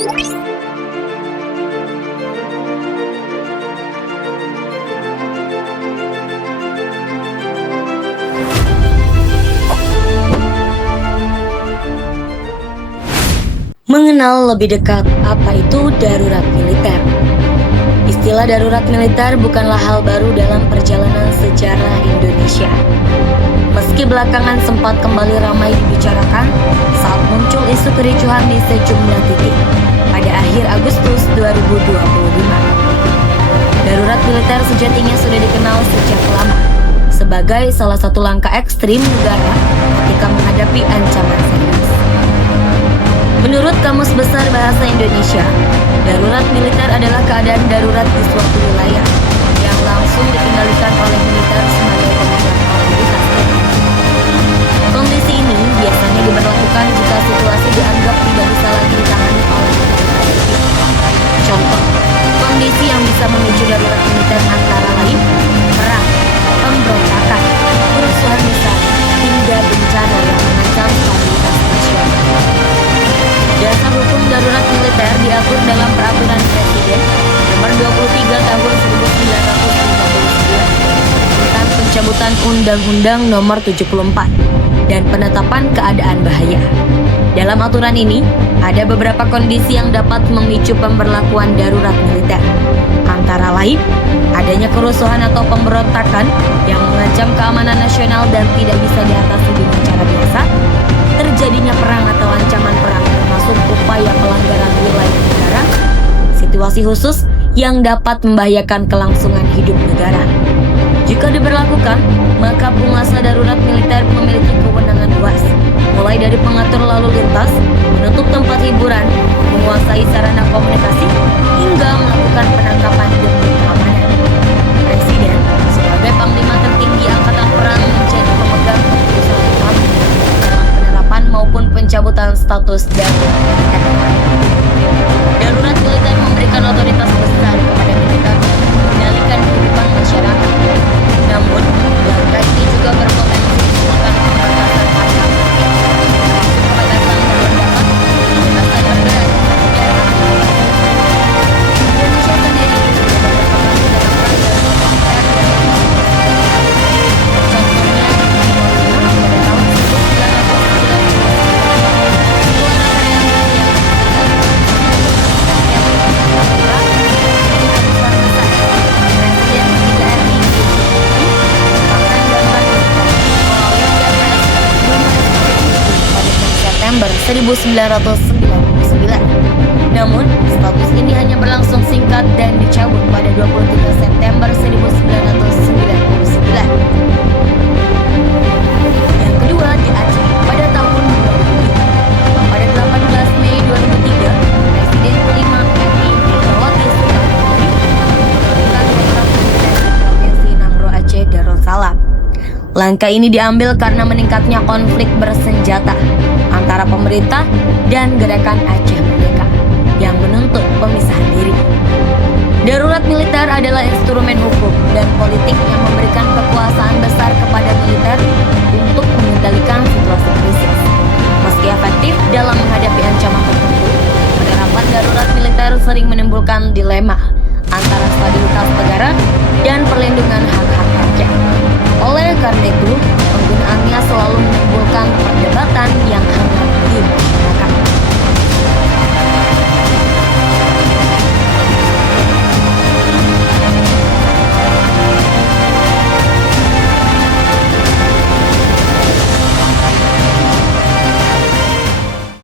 Mengenal lebih dekat apa itu darurat militer. Istilah darurat militer bukanlah hal baru dalam perjalanan sejarah Indonesia. Meski belakangan sempat kembali ramai dibicarakan saat muncul isu kericuhan di sejumlah titik pada akhir Agustus 2025. Darurat militer sejatinya sudah dikenal sejak lama sebagai salah satu langkah ekstrim negara ketika menghadapi ancaman serius. Menurut Kamus Besar Bahasa Indonesia, darurat militer adalah keadaan darurat di suatu wilayah yang langsung dikendalikan oleh militer sebagai pemegang otoritas. Kondisi ini biasanya diberlakukan jika situasi dianggap tidak bisa lagi ditangani oleh militer. Contoh, kondisi yang bisa memicu darurat militer antara lain perang, pemberontakan, kerusuhan besar, hingga bencana yang mengancam stabilitas nasional. Dasar hukum darurat militer diatur dalam Peraturan Presiden Nomor 23 Tahun 1959 tentang pencabutan Undang-Undang Nomor 74 dan penetapan keadaan bahaya. Dalam aturan ini, ada beberapa kondisi yang dapat memicu pemberlakuan darurat militer. Antara lain, adanya kerusuhan atau pemberontakan yang mengancam keamanan nasional dan tidak bisa diatasi dengan cara biasa, terjadinya perang atau ancaman perang termasuk upaya pelanggaran wilayah negara, situasi khusus yang dapat membahayakan kelangsungan hidup negara. Jika diberlakukan, maka penguasa darurat militer memiliki kewenangan luas, mulai dari pengatur lalu lintas, menutup tempat hiburan, menguasai sarana komunikasi, hingga melakukan penangkapan demi keamanan. Presiden, sebagai panglima tertinggi angkatan perang, menjadi pemegang keputusan utama dalam penerapan maupun pencabutan status darurat militer. Darurat militer memberikan otoritas besar kepada militer untuk mengendalikan kehidupan masyarakat. Namun, langkah ini juga berpotensi menimbulkan pembatasan hak rakyat, pembatasan berpendapat, pembatasan bergerak, dan hak kebebasan. Indonesia sendiri sudah berpengalaman dalam perang darurat militer dan contohnya di Timor Tengah pada tahun 1999. Namun, status ini hanya berlangsung singkat dan dicabut pada 23 September 1999. Yang kedua di Aceh pada tahun 2003. Pada 18 Mei 2003, Presiden kelima RI Megawati Soekarno Putri menurunkan kontrak militer di Provinsi Nangro Aceh Darussalam. Langkah ini diambil karena meningkatnya konflik bersenjata antara pemerintah dan gerakan Aceh Merdeka yang menuntut pemisahan diri. Darurat militer adalah instrumen hukum dan politik yang memberikan kekuasaan besar kepada militer untuk mengendalikan situasi krisis. Meski efektif dalam menghadapi ancaman tertentu, penerapan darurat militer sering menimbulkan dilema antara stabilitas negara dan perlindungan hak-hak rakyat. Oleh karena itu, penggunaannya selalu menimbulkan perdebatan yang hangat di masyarakat.